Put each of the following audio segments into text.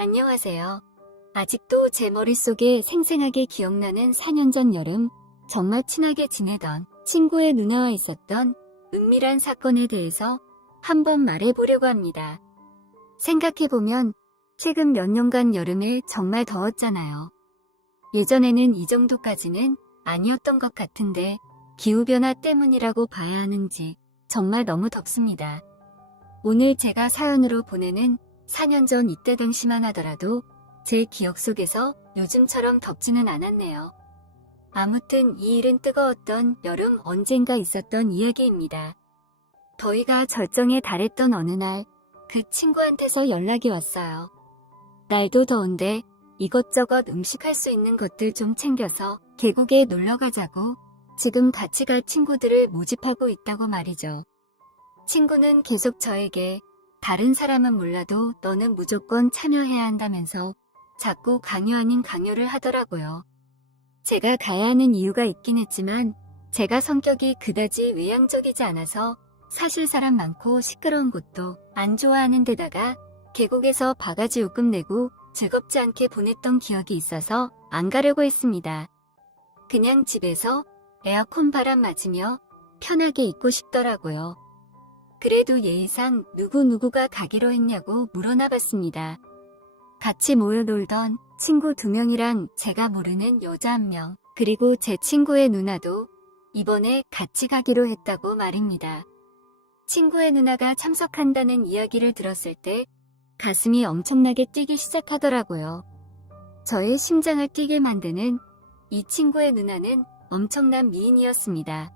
안녕하세요. 아직도 제 머릿속에 생생하게 기억나는 4년 전 여름, 정말 친하게 지내던 친구의 누나와 있었던 은밀한 사건에 대해서 한번 말해보려고 합니다. 생각해보면 최근 몇 년간 여름에 정말 더웠잖아요. 예전에는 이 정도까지는 아니었던 것 같은데 기후변화 때문이라고 봐야 하는지 정말 너무 덥습니다. 오늘 제가 사연으로 보내는 4년 전 이때 당시만 하더라도 제 기억 속에서 요즘처럼 덥지는 않았네요. 아무튼 이 일은 뜨거웠던 여름 언젠가 있었던 이야기입니다. 더위가 절정에 달했던 어느 날, 그 친구한테서 연락이 왔어요. 날도 더운데 이것저것 음식할 수 있는 것들 좀 챙겨서 계곡에 놀러 가자고 지금 같이 갈 친구들을 모집하고 있다고 말이죠. 친구는 계속 저에게 다른 사람은 몰라도 너는 무조건 참여해야 한다면서 자꾸 강요 아닌 강요를 하더라고요. 제가 가야 하는 이유가 있긴 했지만 제가 성격이 그다지 외향적이지 않아서 사실 사람 많고 시끄러운 곳도 안 좋아하는 데다가 계곡에서 바가지 요금 내고 즐겁지 않게 보냈던 기억이 있어서 안 가려고 했습니다. 그냥 집에서 에어컨 바람 맞으며 편하게 있고 싶더라고요. 그래도 예의상 누구누구가 가기로 했냐고 물어나 봤습니다. 같이 모여 놀던 친구 2명이랑 제가 모르는 여자 1명, 그리고 제 친구의 누나도 이번에 같이 가기로 했다고 말입니다. 친구의 누나가 참석한다는 이야기를 들었을 때 가슴이 엄청나게 뛰기 시작하더라고요. 저의 심장을 뛰게 만드는 이 친구의 누나는 엄청난 미인이었습니다.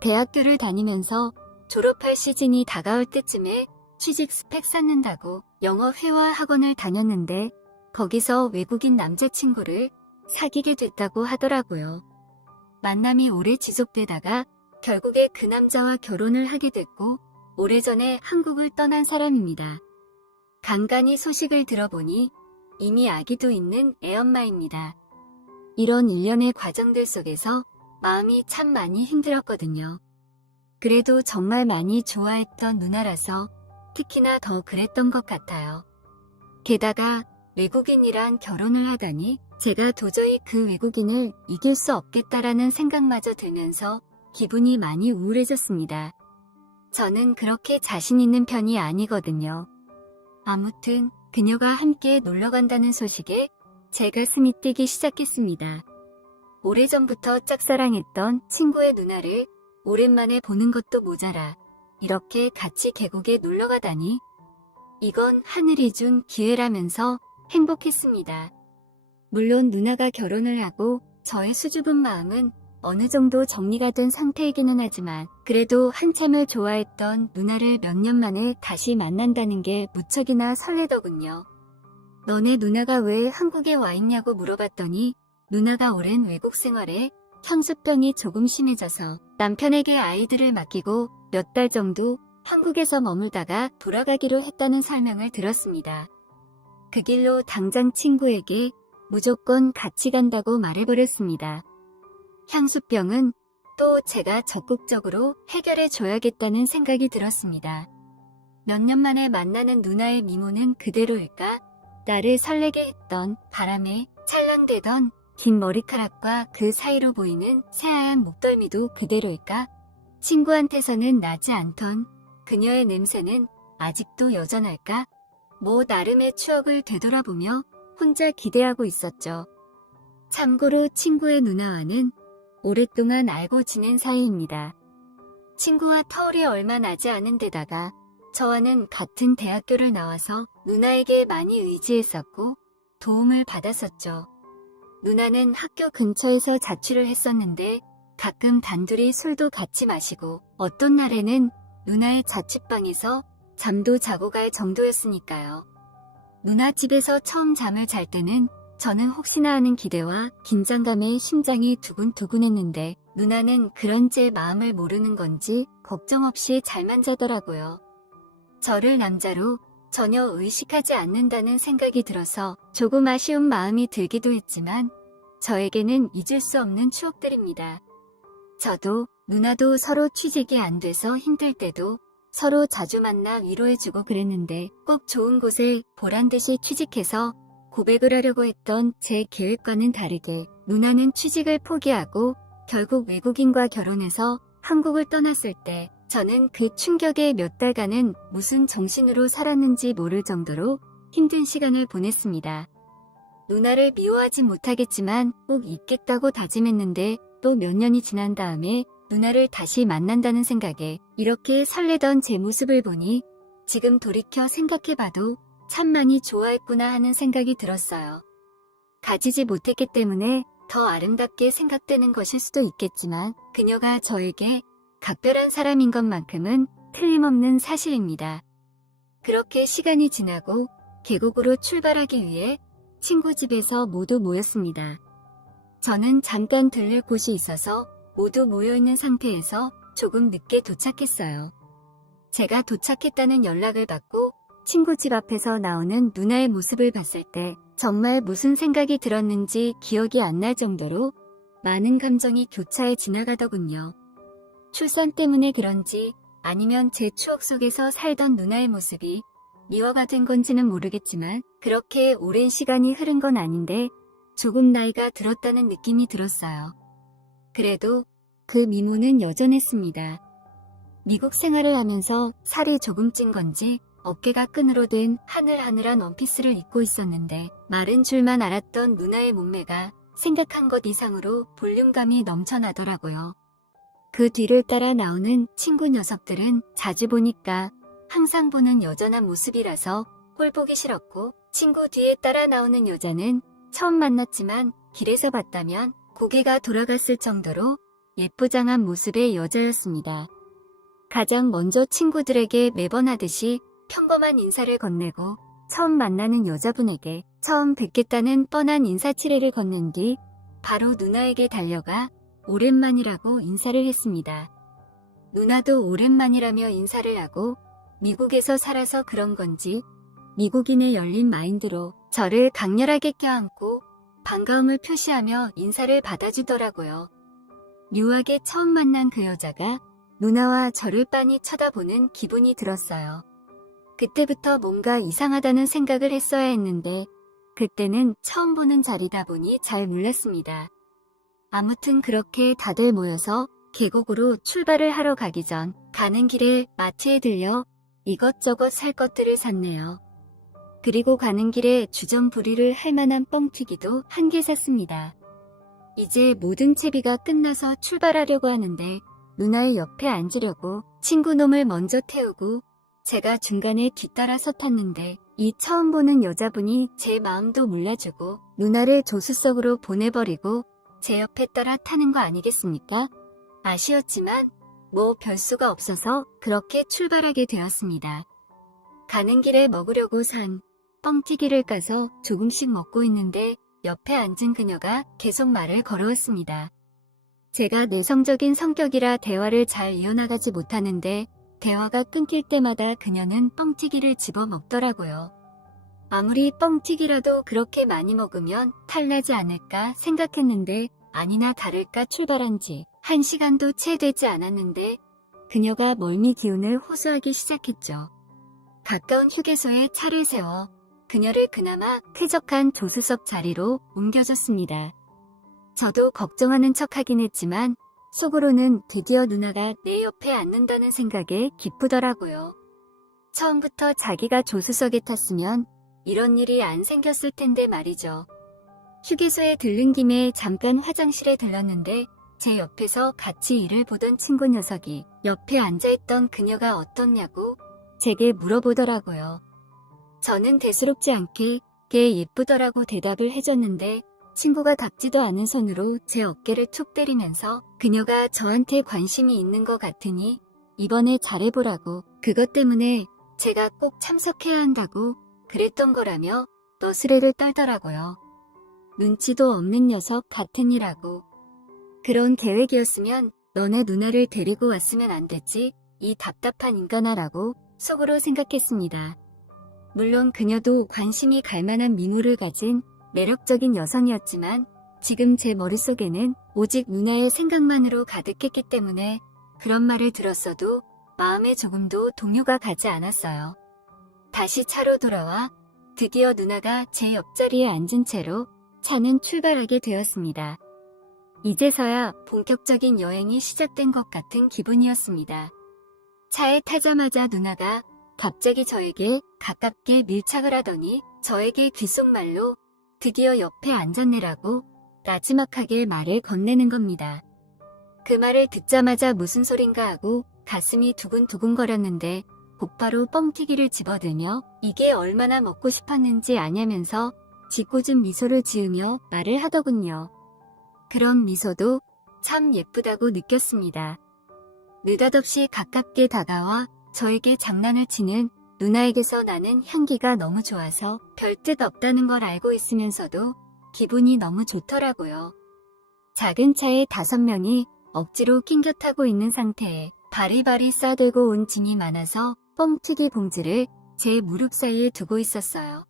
대학교를 다니면서 졸업할 시즌이 다가올 때쯤에 취직 스펙 쌓는다고 영어 회화 학원을 다녔는데 거기서 외국인 남자친구를 사귀게 됐다고 하더라고요. 만남이 오래 지속되다가 결국에 그 남자와 결혼을 하게 됐고 오래전에 한국을 떠난 사람입니다. 간간히 소식을 들어보니 이미 아기도 있는 애엄마입니다. 이런 일련의 과정들 속에서 마음이 참 많이 힘들었거든요. 그래도 정말 많이 좋아했던 누나라서 특히나 더 그랬던 것 같아요. 게다가 외국인이랑 결혼을 하다니 제가 도저히 그 외국인을 이길 수 없겠다라는 생각마저 들면서 기분이 많이 우울해졌습니다. 저는 그렇게 자신 있는 편이 아니거든요. 아무튼 그녀가 함께 놀러 간다는 소식에 제 가슴이 뛰기 시작했습니다. 오래전부터 짝사랑했던 친구의 누나를 오랜만에 보는 것도 모자라 이렇게 같이 계곡에 놀러 가다니 이건 하늘이 준 기회라면서 행복했습니다. 물론 누나가 결혼을 하고 저의 수줍은 마음은 어느 정도 정리가 된 상태이기는 하지만 그래도 한참을 좋아했던 누나를 몇 년 만에 다시 만난다는 게 무척이나 설레더군요. 너네 누나가 왜 한국에 와 있냐고 물어봤더니 누나가 오랜 외국 생활에 향수병이 조금 심해져서 남편에게 아이들을 맡기고 몇 달 정도 한국에서 머물다가 돌아가기로 했다는 설명을 들었습니다. 그 길로 당장 친구에게 무조건 같이 간다고 말해버렸습니다. 향수병은 또 제가 적극적으로 해결해 줘야겠다는 생각이 들었습니다. 몇 년 만에 만나는 누나의 미모는 그대로일까? 나를 설레게 했던 바람에 찰랑대던 긴 머리카락과 그 사이로 보이는 새하얀 목덜미도 그대로일까? 친구한테서는 나지 않던 그녀의 냄새는 아직도 여전할까? 나름의 추억을 되돌아보며 혼자 기대하고 있었죠. 참고로 친구의 누나와는 오랫동안 알고 지낸 사이입니다. 친구와 터울이 얼마 나지 않은 데다가 저와는 같은 대학교를 나와서 누나에게 많이 의지했었고 도움을 받았었죠. 누나는 학교 근처에서 자취를 했었는데 가끔 단둘이 술도 같이 마시고 어떤 날에는 누나의 자취방에서 잠도 자고 갈 정도였으니까요. 누나 집에서 처음 잠을 잘 때는 저는 혹시나 하는 기대와 긴장감에 심장이 두근두근했는데 누나는 그런 제 마음을 모르는 건지 걱정 없이 잘만 자더라고요. 저를 남자로 전혀 의식하지 않는다는 생각이 들어서 조금 아쉬운 마음이 들기도 했지만 저에게는 잊을 수 없는 추억들입니다. 저도 누나도 서로 취직이 안 돼서 힘들 때도 서로 자주 만나 위로해주고 그랬는데 꼭 좋은 곳에 보란듯이 취직해서 고백을 하려고 했던 제 계획과는 다르게 누나는 취직을 포기하고 결국 외국인과 결혼해서 한국을 떠났을 때 저는 그 충격에 몇 달간은 무슨 정신으로 살았는지 모를 정도로 힘든 시간을 보냈습니다. 누나를 미워하진 못하겠지만 꼭 있겠다고 다짐했는데 또 몇 년이 지난 다음에 누나를 다시 만난다는 생각에 이렇게 설레던 제 모습을 보니 지금 돌이켜 생각해봐도 참 많이 좋아했구나 하는 생각이 들었어요. 가지지 못했기 때문에 더 아름답게 생각되는 것일 수도 있겠지만 그녀가 저에게 각별한 사람인 것만큼은 틀림없는 사실입니다. 그렇게 시간이 지나고 계곡으로 출발하기 위해 친구 집에서 모두 모였습니다. 저는 잠깐 들릴 곳이 있어서 모두 모여있는 상태에서 조금 늦게 도착했어요. 제가 도착했다는 연락을 받고 친구 집 앞에서 나오는 누나의 모습을 봤을 때 정말 무슨 생각이 들었는지 기억이 안 날 정도로 많은 감정이 교차해 지나가더군요. 출산 때문에 그런지 아니면 제 추억 속에서 살던 누나의 모습이 미화가 된 건지는 모르겠지만 그렇게 오랜 시간이 흐른 건 아닌데 조금 나이가 들었다는 느낌이 들었어요. 그래도 그 미모는 여전했습니다. 미국 생활을 하면서 살이 조금 찐 건지 어깨가 끈으로 된 하늘하늘한 원피스를 입고 있었는데 마른 줄만 알았던 누나의 몸매가 생각한 것 이상으로 볼륨감이 넘쳐나더라고요. 그 뒤를 따라 나오는 친구 녀석들은 자주 보니까 항상 보는 여전한 모습이라서 꼴보기 싫었고 친구 뒤에 따라 나오는 여자는 처음 만났지만 길에서 봤다면 고개가 돌아갔을 정도로 예쁘장한 모습의 여자였습니다. 가장 먼저 친구들에게 매번 하듯이 평범한 인사를 건네고 처음 만나는 여자분에게 처음 뵙겠다는 뻔한 인사치레를 건넨 뒤 바로 누나에게 달려가 오랜만이라고 인사를 했습니다. 누나도 오랜만이라며 인사를 하고 미국에서 살아서 그런 건지 미국인의 열린 마인드로 저를 강렬하게 껴안고 반가움을 표시하며 인사를 받아주더라고요. 묘하게 처음 만난 그 여자가 누나와 저를 빤히 쳐다보는 기분이 들었어요. 그때부터 뭔가 이상하다는 생각을 했어야 했는데 그때는 처음 보는 자리다 보니 잘 몰랐습니다. 아무튼 그렇게 다들 모여서 계곡으로 출발을 하러 가기 전 가는 길에 마트에 들려 이것저것 살 것들을 샀네요. 그리고 가는 길에 주전부리를 할 만한 뻥튀기도 한 개 샀습니다. 이제 모든 채비가 끝나서 출발하려고 하는데 누나의 옆에 앉으려고 친구 놈을 먼저 태우고 제가 중간에 뒤따라서 탔는데 이 처음 보는 여자분이 제 마음도 몰라주고 누나를 조수석으로 보내버리고 제 옆에 따라 타는 거 아니겠습니까? 아쉬웠지만 뭐 별수가 없어서 그렇게 출발하게 되었습니다. 가는 길에 먹으려고 산 뻥튀기를 까서 조금씩 먹고 있는데 옆에 앉은 그녀가 계속 말을 걸어왔습니다. 제가 내성적인 성격이라 대화를 잘 이어나가지 못하는데 대화가 끊길 때마다 그녀는 뻥튀기를 집어 먹더라고요. 아무리 뻥튀기라도 그렇게 많이 먹으면 탈나지 않을까 생각했는데 아니나 다를까 출발한 지 1시간도 채 되지 않았는데 그녀가 멀미 기운을 호소하기 시작했죠. 가까운 휴게소에 차를 세워 그녀를 그나마 쾌적한 조수석 자리로 옮겨줬습니다. 저도 걱정하는 척하긴 했지만 속으로는 드디어 누나가 내 옆에 앉는다는 생각에 기쁘더라고요. 처음부터 자기가 조수석에 탔으면 이런 일이 안 생겼을 텐데 말이죠. 휴게소에 들른 김에 잠깐 화장실에 들렀는데 제 옆에서 같이 일을 보던 친구 녀석이 옆에 앉아있던 그녀가 어떻냐고 제게 물어보더라고요. 저는 대수롭지 않게 꽤 예쁘더라고 대답을 해줬는데 친구가 닿지도 않은 손으로 제 어깨를 툭 때리면서 그녀가 저한테 관심이 있는 것 같으니 이번에 잘해보라고 그것 때문에 제가 꼭 참석해야 한다고 그랬던 거라며 너스레를 떨더라고요. 눈치도 없는 녀석 같으니라고. 그런 계획이었으면 너네 누나를 데리고 왔으면 안 됐지 이 답답한 인간아라고 속으로 생각했습니다. 물론 그녀도 관심이 갈 만한 미모를 가진 매력적인 여성이었지만 지금 제 머릿속에는 오직 누나의 생각만으로 가득했기 때문에 그런 말을 들었어도 마음에 조금도 동요가 가지 않았어요. 다시 차로 돌아와 드디어 누나가 제 옆자리에 앉은 채로 차는 출발하게 되었습니다. 이제서야 본격적인 여행이 시작된 것 같은 기분이었습니다. 차에 타자마자 누나가 갑자기 저에게 가깝게 밀착을 하더니 저에게 귓속말로 드디어 옆에 앉았네라고 나지막하게 말을 건네는 겁니다. 그 말을 듣자마자 무슨 소린가 하고 가슴이 두근두근거렸는데 곧바로 뻥튀기를 집어들며 이게 얼마나 먹고 싶었는지 아냐면서 짓궂은 미소를 지으며 말을 하더군요. 그런 미소도 참 예쁘다고 느꼈습니다. 느닷없이 가깝게 다가와 저에게 장난을 치는 누나에게서 나는 향기가 너무 좋아서 별 뜻 없다는 걸 알고 있으면서도 기분이 너무 좋더라고요. 작은 차에 5명이 억지로 낑겨 타고 있는 상태에 바리바리 싸들고 온 짐이 많아서 뻥튀기 봉지를 제 무릎 사이에 두고 있었어요.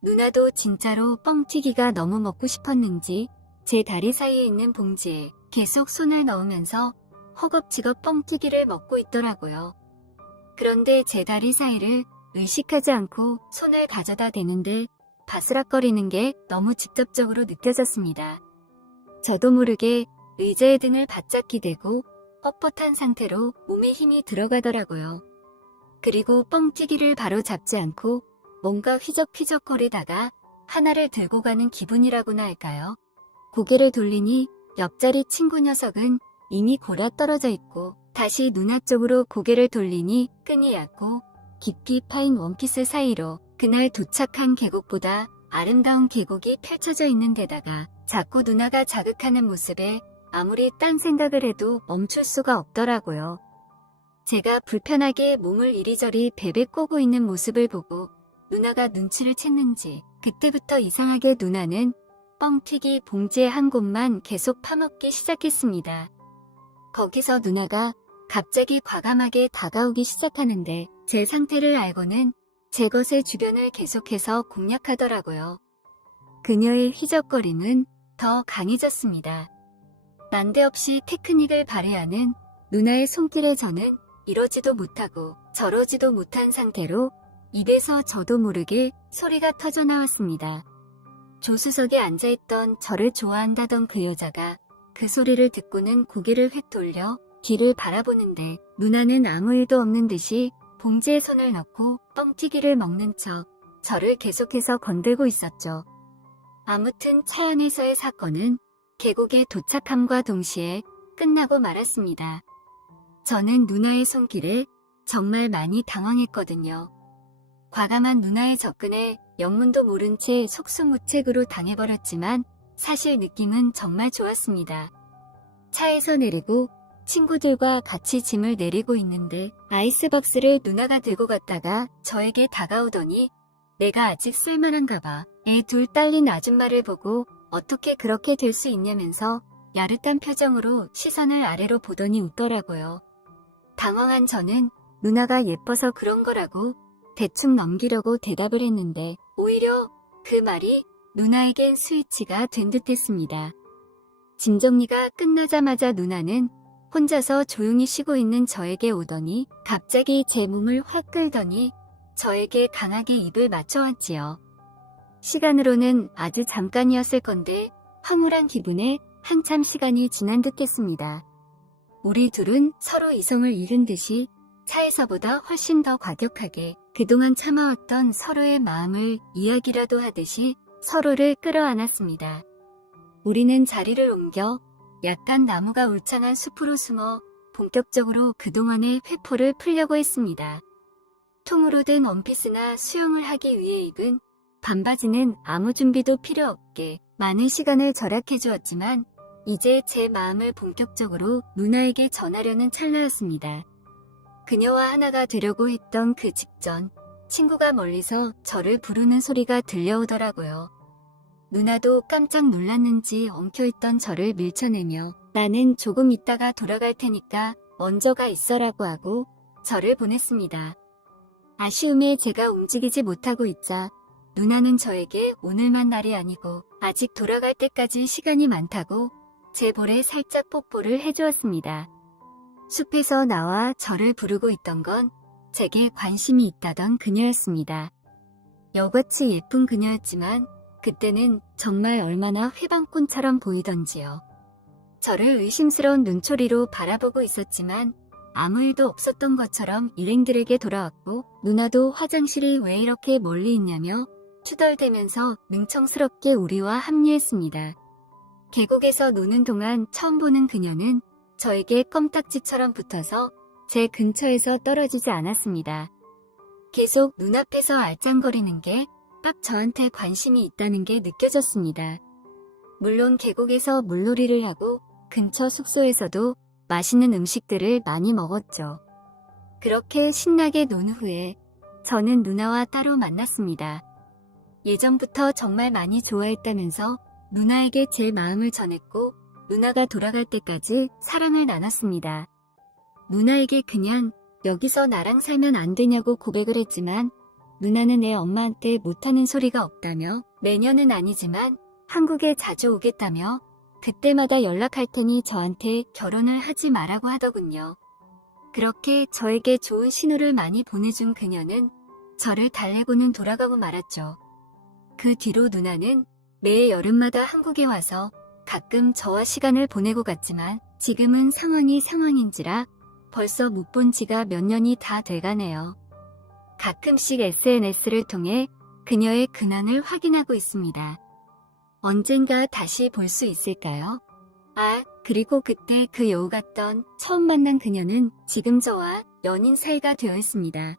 누나도 진짜로 뻥튀기가 너무 먹고 싶었는지 제 다리 사이에 있는 봉지에 계속 손을 넣으면서 허겁지겁 뻥튀기를 먹고 있더라고요. 그런데 제 다리 사이를 의식하지 않고 손을 가져다 대는데 바스락거리는 게 너무 직접적으로 느껴졌습니다. 저도 모르게 의자의 등을 바짝 기대고 뻣뻣한 상태로 몸에 힘이 들어가더라고요. 그리고 뻥튀기를 바로 잡지 않고 뭔가 휘적휘적거리다가 하나를 들고 가는 기분이라고나 할까요? 고개를 돌리니 옆자리 친구 녀석은 이미 골아 떨어져 있고 다시 누나 쪽으로 고개를 돌리니 끈이 얇고 깊이 파인 원피스 사이로 그날 도착한 계곡보다 아름다운 계곡이 펼쳐져 있는 데다가 자꾸 누나가 자극하는 모습에 아무리 딴 생각을 해도 멈출 수가 없더라고요. 제가 불편하게 몸을 이리저리 베베 꼬고 있는 모습을 보고 누나가 눈치를 챘는지 그때부터 이상하게 누나는 뻥튀기 봉지의 한 곳만 계속 파먹기 시작했습니다. 거기서 누나가 갑자기 과감하게 다가오기 시작하는데 제 상태를 알고는 제 것의 주변을 계속해서 공략하더라고요. 그녀의 휘적거림은 더 강해졌습니다. 난데없이 테크닉을 발휘하는 누나의 손길에 저는 이러지도 못하고 저러지도 못한 상태로 입에서 저도 모르게 소리가 터져나왔습니다. 조수석에 앉아있던 저를 좋아한다던 그 여자가 그 소리를 듣고는 고개를 휙 돌려 뒤를 바라보는데 누나는 아무 일도 없는 듯이 봉지에 손을 넣고 뻥튀기를 먹는 척 저를 계속해서 건들고 있었죠. 아무튼 차 안에서의 사건은 계곡에 도착함과 동시에 끝나고 말았습니다. 저는 누나의 손길에 정말 많이 당황했거든요. 과감한 누나의 접근에 영문도 모른 채 속수무책으로 당해버렸지만 사실 느낌은 정말 좋았습니다. 차에서 내리고 친구들과 같이 짐을 내리고 있는데 아이스박스를 누나가 들고 갔다가 저에게 다가오더니 내가 아직 쓸만한가 봐. 애 둘 딸린 아줌마를 보고 어떻게 그렇게 될 수 있냐면서 야릇한 표정으로 시선을 아래로 보더니 웃더라고요. 당황한 저는 누나가 예뻐서 그런 거라고 대충 넘기려고 대답을 했는데 오히려 그 말이 누나에겐 스위치가 된 듯했습니다. 짐 정리가 끝나자마자 누나는 혼자서 조용히 쉬고 있는 저에게 오더니 갑자기 제 몸을 확 끌더니 저에게 강하게 입을 맞춰왔지요. 시간으로는 아주 잠깐이었을 건데 황홀한 기분에 한참 시간이 지난 듯했습니다. 우리 둘은 서로 이성을 잃은 듯이 차에서보다 훨씬 더 과격하게 그동안 참아왔던 서로의 마음을 이야기라도 하듯이 서로를 끌어안았습니다. 우리는 자리를 옮겨 약간 나무가 울창한 숲으로 숨어 본격적으로 그동안의 회포를 풀려고 했습니다. 통으로 된 원피스나 수영을 하기 위해 입은 반바지는 아무 준비도 필요 없게 많은 시간을 절약해 주었지만 이제 제 마음을 본격적으로 누나에게 전하려는 찰나였습니다. 그녀와 하나가 되려고 했던 그 직전 친구가 멀리서 저를 부르는 소리가 들려오더라고요. 누나도 깜짝 놀랐는지 엉켜있던 저를 밀쳐내며 나는 조금 있다가 돌아갈 테니까 먼저 가 있어라고 하고 저를 보냈습니다. 아쉬움에 제가 움직이지 못하고 있자 누나는 저에게 오늘만 날이 아니고 아직 돌아갈 때까지 시간이 많다고 제 볼에 살짝 뽀뽀를 해주었습니다. 숲에서 나와 저를 부르고 있던 건 제게 관심이 있다던 그녀였습니다. 여같이 예쁜 그녀였지만 그때는 정말 얼마나 회방꾼처럼 보이던지요. 저를 의심스러운 눈초리로 바라보고 있었지만 아무 일도 없었던 것처럼 일행들에게 돌아왔고 누나도 화장실이 왜 이렇게 멀리 있냐며 투덜대면서 능청스럽게 우리와 합류했습니다. 계곡에서 노는 동안 처음 보는 그녀는 저에게 껌딱지처럼 붙어서 제 근처에서 떨어지지 않았습니다. 계속 눈앞에서 알짱거리는 게 딱 저한테 관심이 있다는 게 느껴졌습니다. 물론 계곡에서 물놀이를 하고 근처 숙소에서도 맛있는 음식들을 많이 먹었죠. 그렇게 신나게 논 후에 저는 누나와 따로 만났습니다. 예전부터 정말 많이 좋아했다면서 누나에게 제 마음을 전했고 누나가 돌아갈 때까지 사랑을 나눴습니다. 누나에게 그냥 여기서 나랑 살면 안 되냐고 고백을 했지만 누나는 애 엄마한테 못하는 소리가 없다며 매년은 아니지만 한국에 자주 오겠다며 그때마다 연락할 테니 저한테 결혼을 하지 말라고 하더군요. 그렇게 저에게 좋은 신호를 많이 보내준 그녀는 저를 달래고는 돌아가고 말았죠. 그 뒤로 누나는 매 여름마다 한국에 와서 가끔 저와 시간을 보내고 갔지만 지금은 상황이 상황인지라 벌써 못 본 지가 몇 년이 다 돼가네요. 가끔씩 SNS를 통해 그녀의 근황을 확인하고 있습니다. 언젠가 다시 볼 수 있을까요? 그리고 그때 그 여우 같던 처음 만난 그녀는 지금 저와 연인 사이가 되어 있습니다.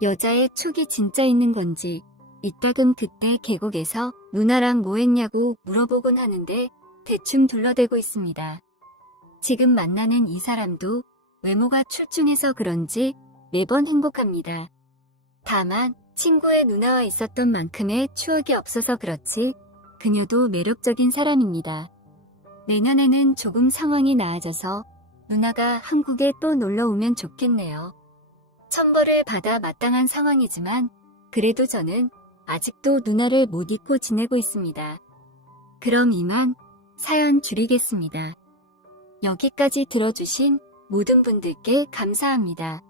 여자의 촉이 진짜 있는 건지 이따금 그때 계곡에서 누나랑 뭐 했냐고 물어보곤 하는데 대충 둘러대고 있습니다. 지금 만나는 이 사람도 외모가 출중해서 그런지 매번 행복합니다. 다만 친구의 누나와 있었던 만큼의 추억이 없어서 그렇지 그녀도 매력적인 사람입니다. 내년에는 조금 상황이 나아져서 누나가 한국에 또 놀러 오면 좋겠네요. 천벌을 받아 마땅한 상황이지만 그래도 저는 아직도 누나를 못 잊고 지내고 있습니다. 그럼 이만 사연 줄이겠습니다. 여기까지 들어주신 모든 분들께 감사합니다.